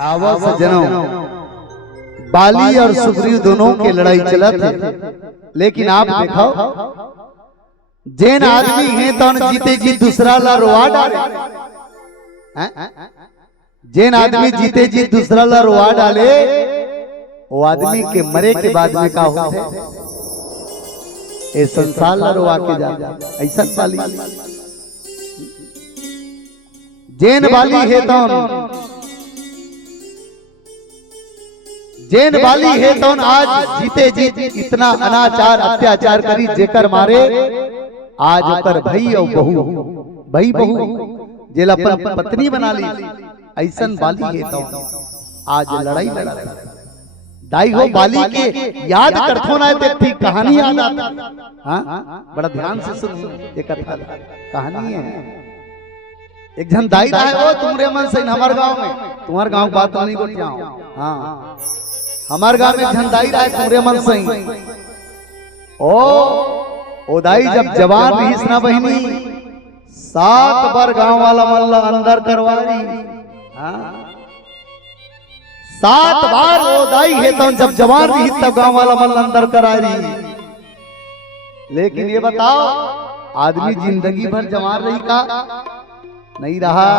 आवा सज्जनों, बाली और सुग्रीव दोनों की लड़ाई चला थे, लेकिन आप देखो जैन आदमी है तो जीते जी दूसरा ला रोआ डाले। जैन आदमी जीते जी दूसरा ला रोआ डाले, वो आदमी के मरे के बाद में का होते ए संसार ला रोआ के जा ऐसा बाली जैन बाली है तो जैन बाली है तो आज जीते जी इतना अनाचार अत्याचार करी जेकर मारे आज ओकर भाई और बहू भाई बहू जेल अपन पत्नी बना ली ऐसन बाली है तो आज लड़ाई लड़ा दाई हो बाली के याद करथो ना ते कहानी याद आता। हाँ बड़ा ध्यान से सुन ये कथा कहानी है। एक जन दाई रहा है वो तुमरे मन से हमारे गांव में तुम्हारे गांव बात नहीं को जाओ। हाँ हमारे गांव में जन दाई रहा है तुमरे मन से ओ दाई जब जवान रही ना बहनी 7 बार गांव वाला मल्ला अंदर करवा रही। हाँ 7 बार वो दाई है तो जब जवान रही तब गांव वाला मल्ला अंदर करा रही। लेकिन ये बताओ आदमी जिंदगी भर जवान रही का नहीं रहा।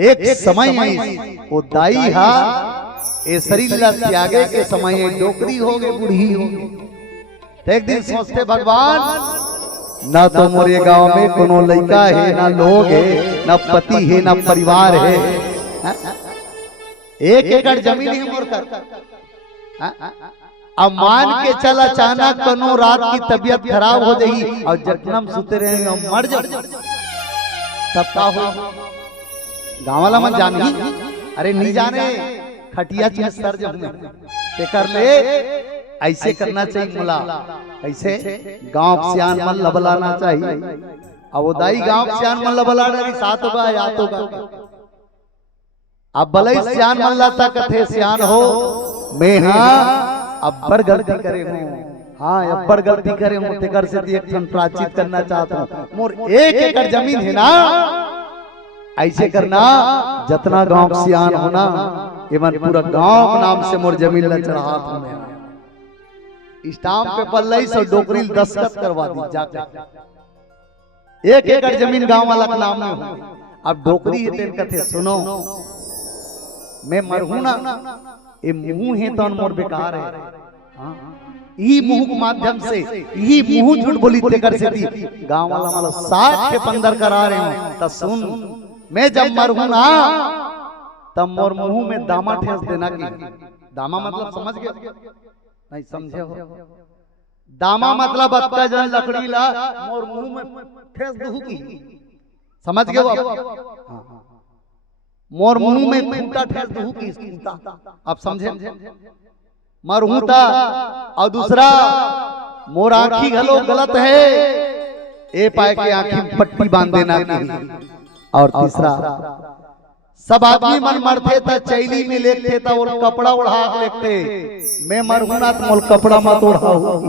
एक समय में वो दाई हा ए शरीर ला त्यागे के समय डोकरी हो गए बूढ़ी हो गई। एक दिन सोचते भगवान ना तो मोरे गांव में कोनो लड़का है ना लोग है ना पति है ना परिवार है। 1 एकड़ जमीन है मोर कर। अब मान के चल अचानक कोनो रात की तबीयत खराब हो जाई और जखनम सुते रहे हम मर जाओ तब का हो। गाँव वाला मन जान ही अरे नहीं जाने खटिया चीज सर जब कर ले ऐसे करना चाहिए मुला ऐसे गांव सियान मन लबलाना चाहिए। अब वो दाई गांव सियान मन लबला डरी 7 होगा या तो अब भले सियान मन लाता कथे सियान हो मैं हाँ अब्बर गलती करे हूँ। हाँ अब्बर गलती करे हूँ तेकर से एक क्षण प्राचित करना चाहता हूँ। मोर 1 एकड़ जमीन है ना ऐसे करना जितना गांव सियान होना एवं पूरा गांव नाम से मोर जमीन ला चढ़ा स्टाम्प पे पल्लई से डोकरी दस्तखत करवा दी जाकर 1 एकड़ जमीन गांव वाला के नाम में हो। अब डोकरी है तेन कथे सुनो मैं मरहू ना ये मुंह है तो मोर बेकार है। यही मुंह के माध्यम से यही मुंह झूठ बोली तेकर से दी गांव वाला मला 60 के 15 करा रहे हो तो सुन मैं जब मरहू ना तब मोर मुंह में दामा ठेस देना की। दामा मतलब समझ गए नहीं समझे हो। दामा मतलब अक्का जन लकड़ी ला मोर मुंह में ठेस दहू की समझ गए हो। मोर मुंह में खूंटा ठेस दहू की आप समझे मरहूता। और दूसरा मोर आंखी घलो गलत है ए पाए के आंखी में पट्टी बांध देना की। और तीसरा सब आदमी मन मरते था चैली में लेते था और कपड़ा उड़ा लेते मैं मरहू ना तो मोल कपड़ा मत उड़ाओ।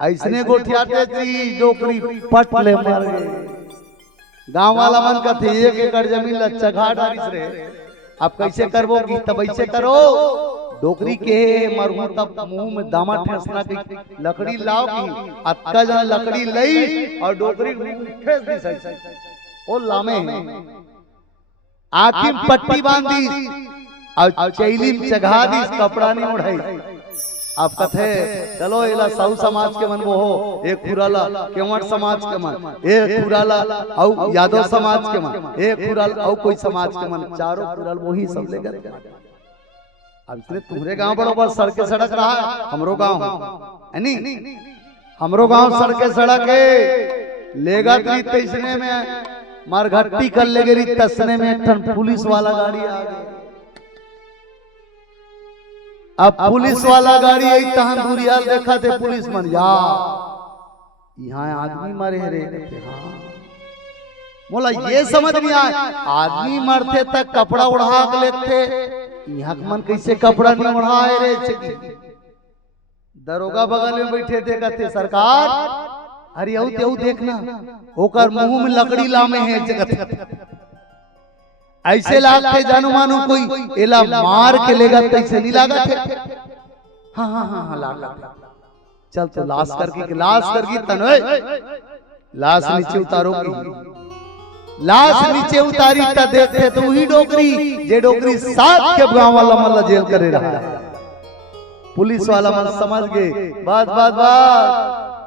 ऐसने गोठियाते थी डोकरी पट ले मार गांव वाला मन का थे 1 एकड़ जमीन लच्चा घाट आरिस रे। आप कैसे करबोगी तब ऐसे करो डोकरी के मरहू तब मुंह में दामा ठेसना की लकड़ी लाओ की अक्का जन लकड़ी लई और डोकरी ठेस दी सही ओ लामे आंखी में पट्टी बांधी और चैली में चढ़ा दी कपड़ा नहीं उड़ाई। आप कथे चलो एला साहू समाज के मन वो हो एक खुराला केवट समाज के मन एक खुराला औ यादव समाज के मन एक खुराला औ कोई समाज के मन चारों खुराल वही सब ले गए। अब इसलिए तुम्हारे गांव बरोबर सड़क सड़क रहा है हमरो गांव है नहीं हमरो गांव सड़क सड़क है लेगा तैसने में मारघट्टी कर ले गई तसने में पुलिस वाला गाड़ी आ गई। अब पुलिस वाला गाड़ी आई तहां दूरियाल देखा थे पुलिस मन यहाँ आदमी मरे रे। हाँ बोला ये समझ नहीं आया आदमी मरते तक कपड़ा उड़ा के लेते यहाँ मन कैसे कपड़ा नहीं उड़ाए रे। दरोगा बगल में बैठे थे कहते सरकार अरे यू देखना होकर मुंह में लकड़ी लामे है जगत ऐसे लागते जानू मानू कोई एला मार के लेगा तैसे नहीं लागा थे। हाँ हाँ हाँ हाँ लागा चल तो लाश करके तनोय लाश नीचे उतारोगी, लाश नीचे उतारी ता देखते तो वही डोकरी जे डोकरी साथ के गांव वाला मल्ला जेल करे रहा। पुलिस वाला मन समझ गए बात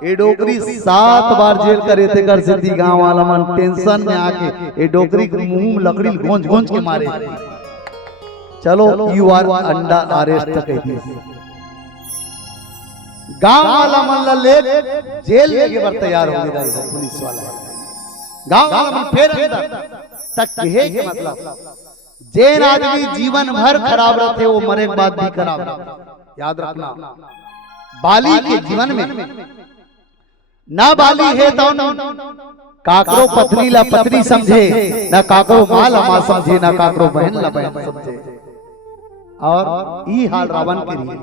ये डोकरी 7 बार जेल करे थे कर सिद्धि। गांव वाला मन टेंशन में आके ये डोकरी के मुंह में लकड़ी गोंज के मारे। चलो यू आर अंडर अरेस्ट कहते। गांव वाला मन ले जेल लेके बर तैयार हो गया पुलिस वाला। गांव वाला मन फिर अंदर तक कहे के मतलब जेन आदमी जीवन भर खराब रहते वो मरे के बाद भी खराब रहते। याद रखना बाली के जीवन में ना बाली है तो काकरो पत्नी ला पत्नी समझे, ना काकरो माँ ला माँ समझे, ना काकरो बहन ला बहन समझे। और ई हाल रावण के लिए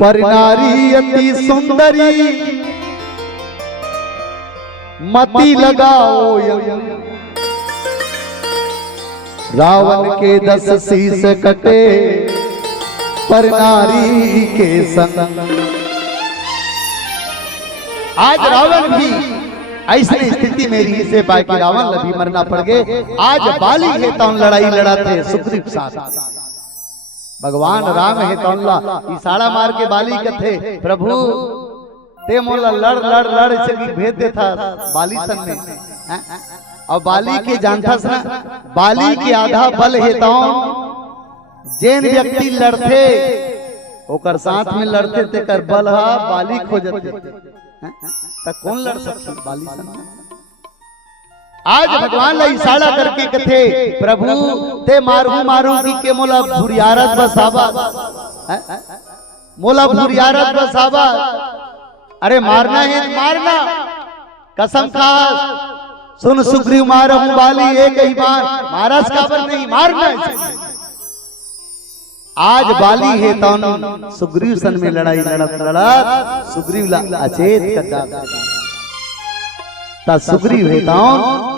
पर नारी अति सुंदरी मति लगाओ रावण के 10 शीश कटे पर नारी के संग। आज रावण भी ऐसी स्थिति मेरी से बाकी रावण लभी मरना पड़ गए। आज बाली है तो लड़ाई लड़ाते सुग्रीव के साथ। भगवान राम है तो इशारा मार के बाली कथे प्रभु ते मोला लड़ लड़ लड़ से भेद देता बाली सन में। और बाली के जानता ना बाली के आधा बल है तो जेन व्यक्ति लड़ते ओकर साथ में लड़ते ते कर बल हा बाली खोजते त कौन लड़ सकता बाली सन। आज भगवान ला इशारा करके कथे प्रभु ते मारू की के मोला भुरियारत बसावा, मोला भुरियारत बसावा। अरे मारना है मारना कसम खा सुन सुग्रीव मारहूं बाली एक ही बार महाराज काबर नहीं मारना है। आज बाली है तो सुग्रीव सन में लड़ाई लड़त सुग्रीव ला अचेत कर सुग्रीव है तो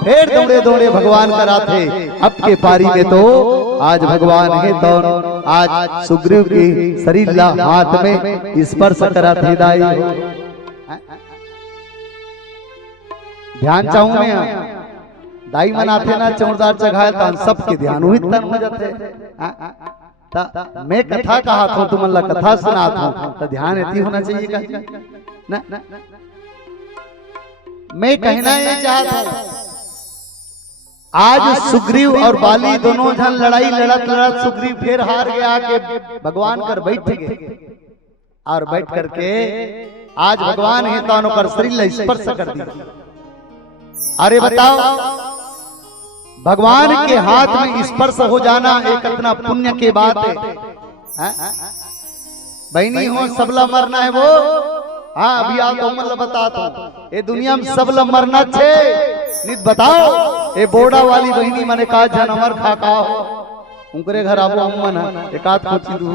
फिर दौड़े दौड़े भगवान करा थे। अब के पारी में तो आज भगवान है तो आज सुग्रीव के शरीर ला हाथ में स्पर्श करा थे। दाई ध्यान चाहूं मैं दाई मनाते ना चौड़दार चघाए तो सबके ध्यान हुई तन हो जाते। मैं कथा कहा था तुम अल्लाह कथा सुना था तो ध्यान इतनी होना चाहिए का ना। मैं कहना ये चाहता हूं आज सुग्रीव और बाली दोनों जन लड़ाई लड़त लड़त सुग्रीव फिर हार गया के भगवान कर बैठ गए और बैठ करके आज भगवान है तो कर शरीर स्पर्श कर दिया। अरे बताओ भगवान के हाथ में स्पर्श हो जाना एक इतना पुण्य के बात है। बहनी हो सबला मरना है वो। हाँ अभी आप तो बताता ये दुनिया में सबला मरना छे नित बताओ। ये बोड़ा वाली बहनी मने का जानवर खा का हो उनके घर आबो अम्मन एक आध खोची दू।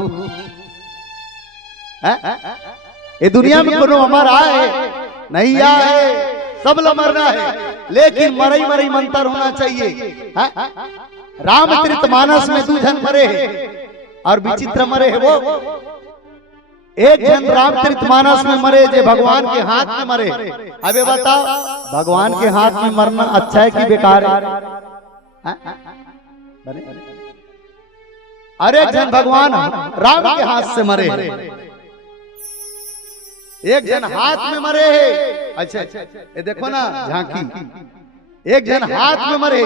ये दुनिया में कोनो हमार आए नहीं आए सबला मरना है लेकिन मरई मरई मंत्र होना चाहिए। रामचरितमानस में 2 जन मरे हैं और विचित्र मरे है वो। एक जन रामचरितमानस में मरे जे भगवान के हाथ में मरे। अबे बताओ भगवान के हाथ में मरना अच्छा है कि बेकार है? अरे जन भगवान राम के हाथ से मरे, एक जन हाथ में मरे है। अच्छा ये देखो ना झांकी, एक जन हाथ में मरे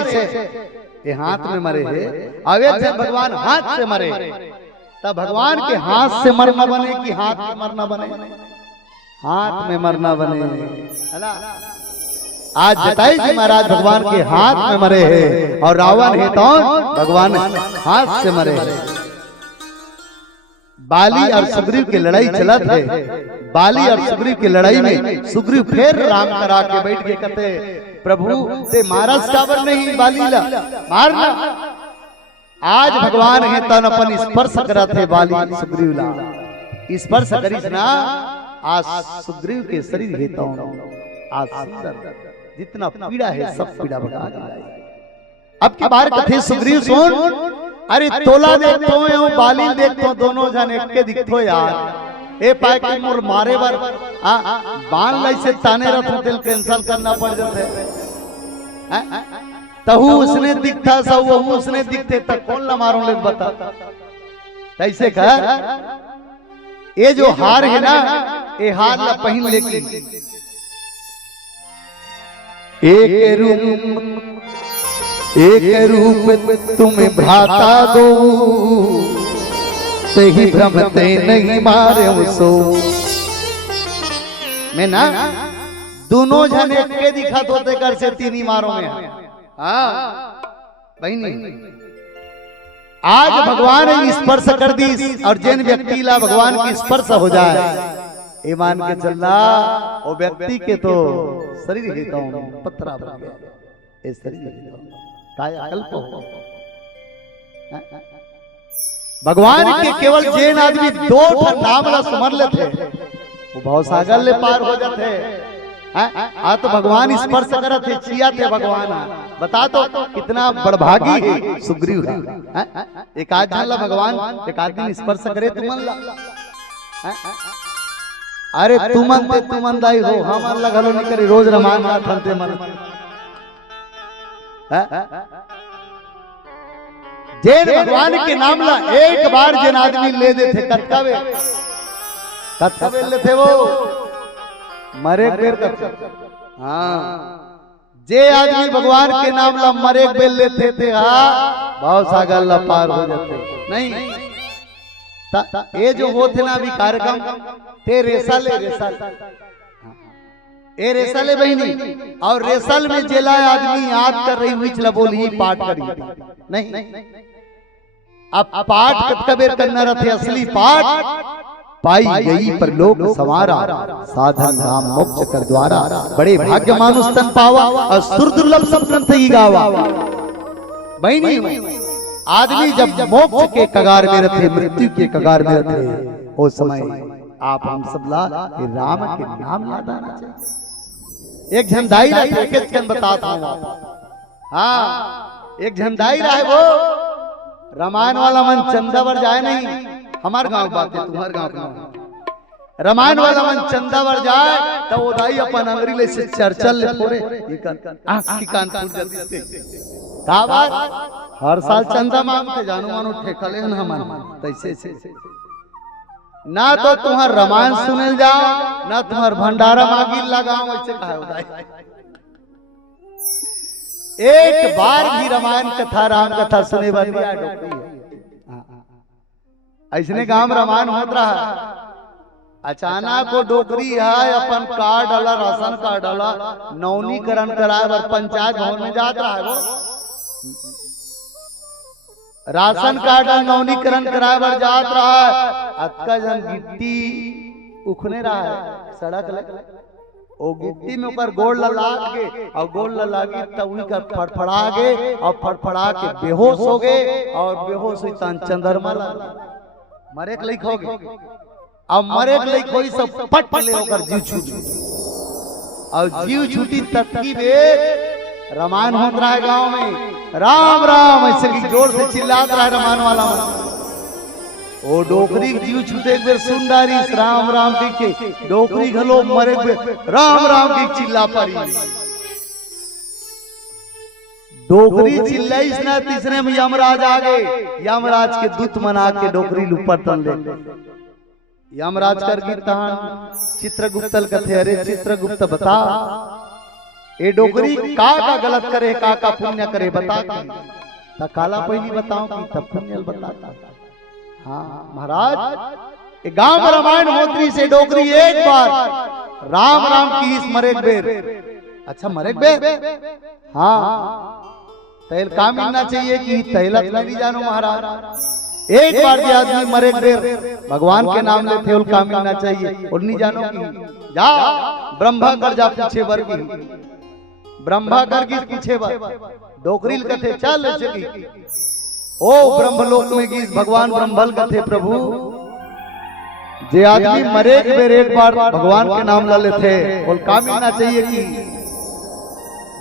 ये हाथ में मरे है। अब एक जन भगवान हाथ से मरे तब भगवान के हाथ से मरना बने कि हाथ में मरना बने? हाथ में मरना बने है ना। आज जटाई जी महाराज भगवान के हाथ में मरे हैं और रावण है तो भगवान हाथ से मरे हैं। बाली और सुग्रीव की लड़ाई चलत है। बाली और सुग्रीव की लड़ाई में सुग्रीव फिर राम करा के बैठ के कहते प्रभु ते महाराज काबर नहीं बाली ला मारना। आज भगवान है तन अपन स्पर्श करत है बाली सुग्रीव ला स्पर्श करिस ना आज सुग्रीव के शरीर है तो आज सुंदर जितना पीड़ा है सब पीड़ा भगा दिलाई। अब के बार कथे सुग्रीव सोन, अरे तोला देखतो यो बाली देखतो दोनों जन एक के दिखतो यार। ए पाए के मोर मारे बार बाण लाई से ताने रथ दिल कैंसिल करना पड़ जाते। तहु उसने दिखता सब वो उसने दिखते तक कौन ला मारो ले बता। ऐसे कर ये जो हार है ना, ये हार ला पहन लेके एक रूप तुम्हें भ्राता दो, सही भ्रमते नहीं मारे सो। मैं ना दोनों जन एक के दिखा तो कर से तीन ही मारो में। हाँ बहनी आज भगवान स्पर्श कर दी और जिन व्यक्ति ला भगवान की स्पर्श हो जाए ईमान के चलना वो व्यक्ति के तो शरीर ही तो पत्थरा बन गया। इस शरीर कायाकल्प हो। भगवान के केवल जैन आदमी दो नाम ला सुमर लेते वो भाव सागर ले पार हो जाते। आ तो भगवान स्पर्श करत थे चिया थे भगवान। बता तो कितना बड़भागी है सुग्रीव है। एक आध जन ला भगवान एक आदमी स्पर्श करे तुमन ला। अरे तुमन दाई हो हम अल्लाह घलो नहीं करे रोज रमान ना ठनते मन। जैन भगवान के नाम ला एक बार जैन आदमी ले देते कत्कावे ले थे वो मरे बेर कत्का। हाँ जे आदमी भगवान के नाम ला मरे बेर लेते थे भाव सागर ला पार हो जाते। नहीं ये जो वो थे ना अभी कार्यक्रम ते रेसल ए रेसल बहनी और रेसल में जेला आदमी याद कर रही हुई चला बोली पाठ करी नहीं। अब पाठ कबेर करना रहे असली पाठ पाई गई पर लोग सवारा साधन नाम मोक्ष कर द्वारा बड़े भाग्य मानुष तन पावा और सुर दुर्लभ सब ग्रंथ ही गावा। बहनी आदमी जब मोक्ष के कगार में रहते मृत्यु के कगार में रहते उस समय आप हम सब ला राम के नाम याद आना चाहिए। एक झंडाई रहे एक बताता हूँ। हाँ एक झंडाई रहे वो रामायण वाला मन चंदावर जाए नहीं हमार गांव बात है तुम्हार गांव का। रामायण वाला मन चंदावर जाए तो वो दाई अपन अंगरी ले से चर्चल ले पूरे आंख की कान फूट जाती से का बात हर साल चंदा मांगते जानू मानो ठेकले न हमन तैसे से ना तो तुम्हार रामायण सुनल जाओ ना तुम्हार भंडारा मांगी लगाओ ऐसे कहा उदाई। एक बार भी रामायण कथा राम कथा सुने वाली डोकरी है। ऐसने गांव रामायण होत रहा अचानक वो डोकरी है अपन कार्ड डाला राशन कार्ड डाला नवनीकरण कराए बर पंचायत भवन में जात रहा है वो राशन कार्ड नवनीकरण कराए बर जात रहा है। अतका जन गिट्टी उखने रहा है सड़क ले ओ गिट्टी में ऊपर गोड़ लाग के और गोड़ लागी तब वही का फड़फड़ा गए और फड़फड़ा के बेहोश हो गए और बेहोश हुई तन चंद्रमा मरे के लइक हो गए। अब मरे के लइक होई सब पट ले होकर जीव छूटी और जीव छूटी तत्की बे रामायण होत रहा है गांव में राम राम ऐसे की जोर से चिल्लात रहा है रामायण वाला ओ डोकरी जीव छूटे एक बेर सुन डारी राम राम के डोकरी घलो मरे राम राम की चिल्ला पड़ी। डोकरी चिल्लाई ना तीसरे में यमराज आ गए। यमराज के दूत मना के डोकरी ऊपर तन ले यमराज कर गिरतान चित्रगुप्तल कथे अरे चित्रगुप्त बता ए डोकरी का गलत करे का पुण्य करे बता ता काला पहली बताओ कि तब पुण्य बताता। हाँ महाराज गांव में रामायण होत्री से डोकरी एक बार राम राम की इस मरे बेर अच्छा मरे बेर हाँ तैल का मिलना चाहिए कि तैलत नहीं जानो महाराज एक बार जो आदमी मरे बेर भगवान के नाम लेते उल का मिलना चाहिए और नहीं जानो कि जा ब्रह्मा कर जा पीछे बर की ब्रह्मा कर की पीछे बर डोकरी कथे चल चली ओ ब्रह्मलोक में की भगवान ब्रह्मल कथे प्रभु जे आदमी मरे बेर एक बार भगवान के नाम ला लेते और का मिलना चाहिए कि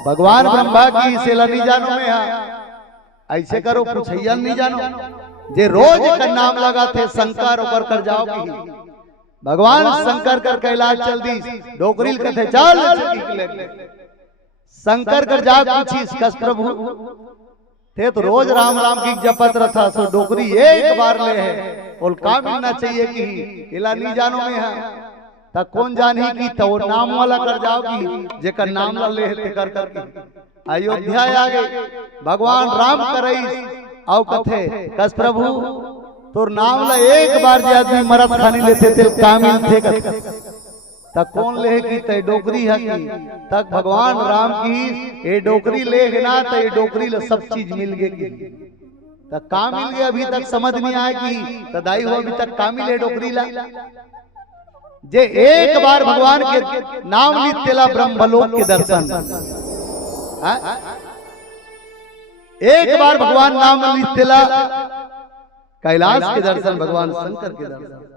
भगवान ब्रह्मा की सेला नहीं जानो में ऐसे करो पूछैया नहीं जानो जे रोज का नाम लगा थे शंकर ऊपर कर जाओ की भगवान शंकर कर कैलाश चल दी डोकरील कथे चल शंकर कर जा पूछीस कस प्रभु थे तो रोज राम राम की जपत रथा सो डोकरी एक बार ले है और का मिलना चाहिए कि इला नहीं जानो में है ता कौन जानी की तो नाम वाला कर जाओगी जेकर नाम ला ले कर कर अयोध्या आ गए भगवान राम करई आओ कथे कस प्रभु तोर नाम ला एक बार जे आदमी मरत खानी लेते थे कामिल थे तक कौन ले की तय डोकरी है की तक भगवान राम की ये डोकरी ले ना तो ये डोकरी ला सब चीज मिल गई तक का मिल गया अभी तक समझ नहीं आएगी तदाई हो अभी तक का मिले डोकरी ला जे एक बार भगवान के नाम लितेला ब्रह्मलोक के दर्शन एक बार भगवान नाम लितेला कैलाश के दर्शन भगवान शंकर के दर्शन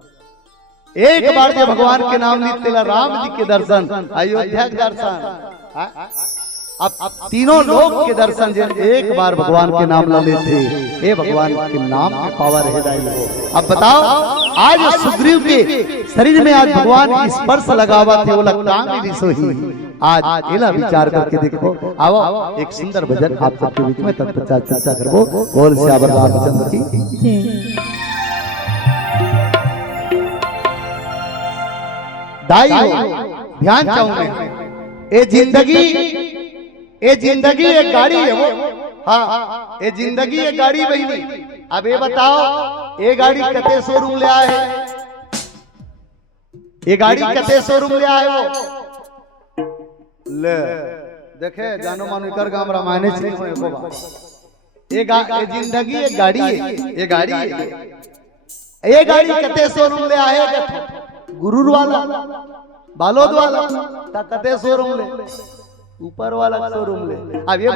एक बार जो भगवान के नाम लितेला राम जी के दर्शन अयोध्या के दर्शन अब तीनों लोग के दर्शन जो एक बार भगवान के नाम ला लेते हे भगवान के नाम में पावर है दाई अब बताओ आज सुग्रीव के शरीर में आज भगवान स्पर्श लगावा थे वो लगता मेरी सोही आज एला विचार करके देखो आओ एक सुंदर भजन आप सबके बीच में तत्पश्चात चर्चा करबो बोल श्यावर रामचंद्र की दाई ध्यान चाहूंगे ये जिंदगी एक गाड़ी है वो हाँ ये जिंदगी एक गाड़ी बहनी अब ये बताओ ये गाड़ी कते शोरूम ले आए ये गाड़ी कते शोरूम ले आए वो ले देखे जानो मानो कर गाम रामायण से नहीं होए को ये जिंदगी एक गाड़ी है ये गाड़ी है ये गाड़ी कते शोरूम ले आए गुरूर वाला बालोद वाला कते शोरूम ले ऊपर वाला शोरूम ले अब ये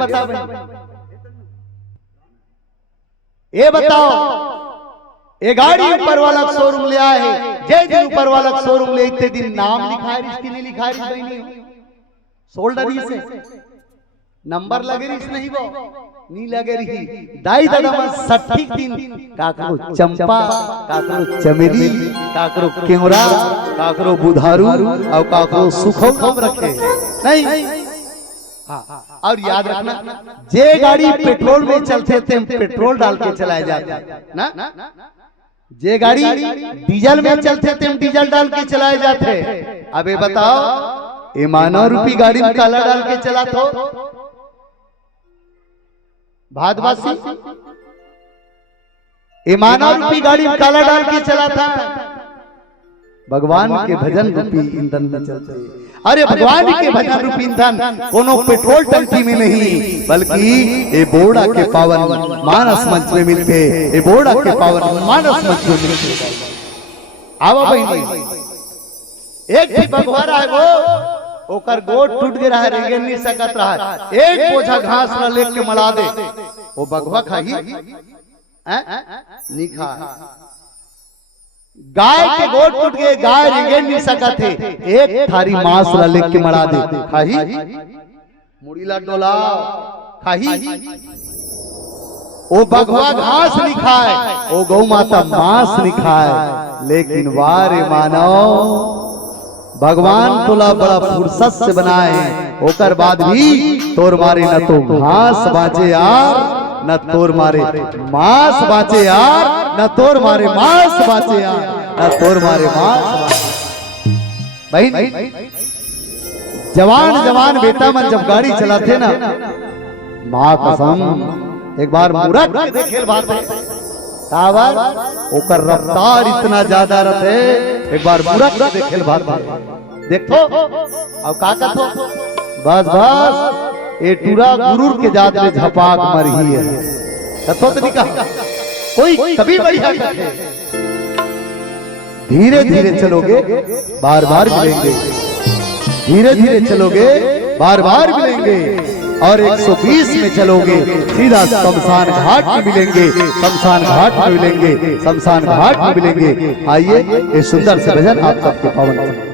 बताओ ये गाड़ी ऊपर वाला शोरूम ले आए जय दिन ऊपर वाला शोरूम ले इतने दिन नाम लिखा है इसकी नहीं लिखा है नहीं शोल्डर से नंबर लगे रिस नहीं वो नहीं लगे रही दाई दादा में 60 दिन काकरो चंपा काकरो चमेली काकरो केवरा काकरो बुधारू और काकरो सुखो कम रखे नहीं हाँ और याद रखना जे गाड़ी पेट्रोल में चलते थे पेट्रोल डाल के चलाए जाते ना जे गाड़ी डीजल में चलते थे डीजल डाल के चलाए जाते अब ये बताओ ये मानव रूपी गाड़ी में काला डाल के चला तो भादवासी ईमाना रूपी गाड़ी में काला डाल के चला था भगवान के भजन रूपी ईंधन में चलते अरे भगवान के भजन रूपी ईंधन कोनो पेट्रोल टंकी में नहीं बल्कि ये बोड़ा के पावन मानस मंच में मिलते ये बोड़ा के पावन मानस मंच में मिलते आवा बहनी एक ही भगवान है वो ओकर गोट टूट गया है रेंगे नहीं सकत रहा एक बोझा घास न लेके मड़ा दे वो बगवा खाही नहीं खा गाय के गोट टूट गए गाय रेंगे नहीं सकत है एक थारी मांस न लेके मड़ा दे खाही मुड़ीला डोला खाही वो बगवा घास नहीं खाए वो गौ माता मांस नहीं खाए लेकिन वारे मानव भगवान तोला बड़ा फुर्सत से बनाए होकर बाद भी तोर मारे न तो घास बाचे यार न तोर मारे मांस बाचे यार न तोर मारे मांस बाचे यार न तोर मारे मांस भाई जवान जवान बेटा मन जब गाड़ी चलाते ना माँ कसम एक बार मूरख के देखेल बात है काबर ओकर रफ्तार इतना ज्यादा रहते एक बार मूरख के देखेल बात है देखो अब का कथो बस बस ये टूरा गुरूर के जात में झपाक मर ही है कथो तो नहीं कहा कोई कभी बढ़िया कथे धीरे धीरे चलोगे बार बार मिलेंगे धीरे धीरे चलोगे बार बार मिलेंगे और 120 में चलोगे सीधा शमशान घाट में मिलेंगे शमशान घाट में मिलेंगे शमशान घाट में मिलेंगे आइए ये सुंदर से भजन आप सबके पावन